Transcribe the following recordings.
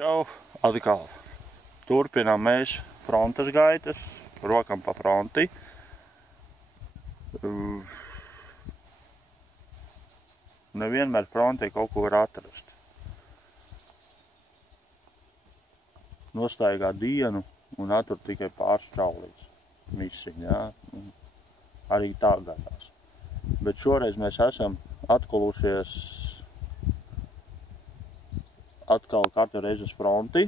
Jau atkal turpinām mēs frontes gaitas, rokam pa fronti. Nevienmēr frontē kaut ko var atrast. Nostaigā dienu un atur tikai pāris čaulītes. Misiņi, jā. Arī tā gadās. Bet šoreiz mēs esam atkolušies atkal katru reizi uz fronti,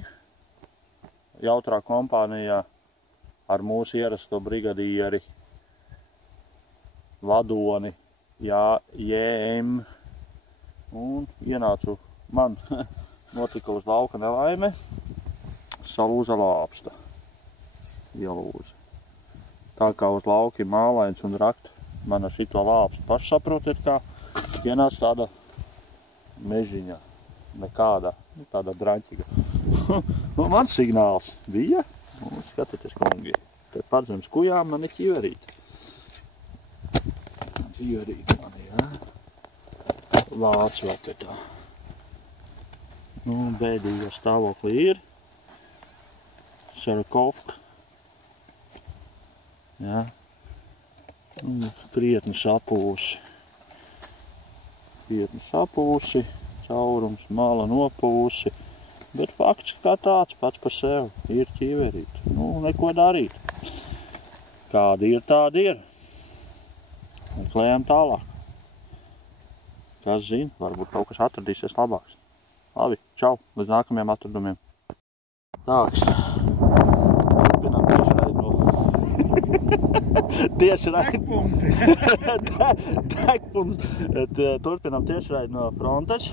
jautrā kompānijā ar mūsu ierasto brigadieri, vadoni, JM, un ienācu man notika uz lauka nelaime, salūza lāpsta, ielūza. Tā kā uz lauki mālains un rakt, man ar šito lāpstu pašsaprotiet, kā ienāca tāda mežiņa. Nekāda, tāda draņķiga. Nu, mans signāls bija, skatieties, kungi, te pat zemes kujām man ir ķiverīte. Ķiverīte man, jā. Vārds vēl pie tā. Nu, bēdīgo stāvokli ir. Sarakovka. Jā. Krietni sapūsi. Caurums, mala nopūsi, bet fakts kā tāds pats par sevi ir ķiverīt. Nu, neko darīt. Kādi ir, tādi ir. Meklējam tālāk. Kas zina, varbūt kaut kas atradīsies labāks. Labi, čau, līdz nākamajiem atradumiem. Tāks, turpinām tiešraidi no... Turpinām tiešraidi no frontes.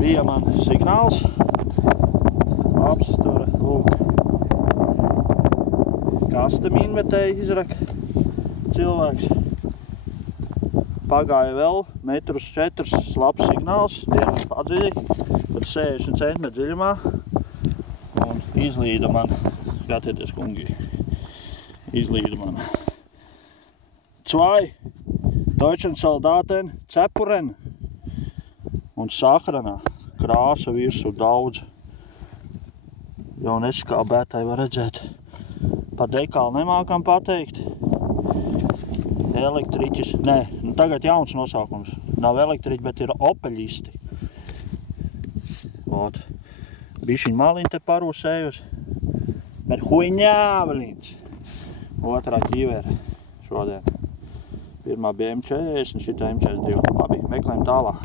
Bija man signāls. Apsastura, lūk. Kaste minmetēji izrak cilvēks. Pagāja vēl 1,4 m slabs signāls, diezgan padziļi, tad 60 cm dziļumā. Un izlīda man, skatieties, kungi, izlīda man. 2 deutschen Soldaten Cepuren un sahranā. Krāsa virsū daudz. Jau neskābētāji var redzēt. Pa dekālu nemākam pateikt. Elektriķis, nē, nu tagad jauns nosaukums. Nav elektriķi, bet ir opeļisti. Vot. Bišķiņ maliņ te parūsējus. Bet huiņāvelīns. Otrā ķivere šodien. Pirmā bija M40, šitā M42. Labi, meklējam tālāk.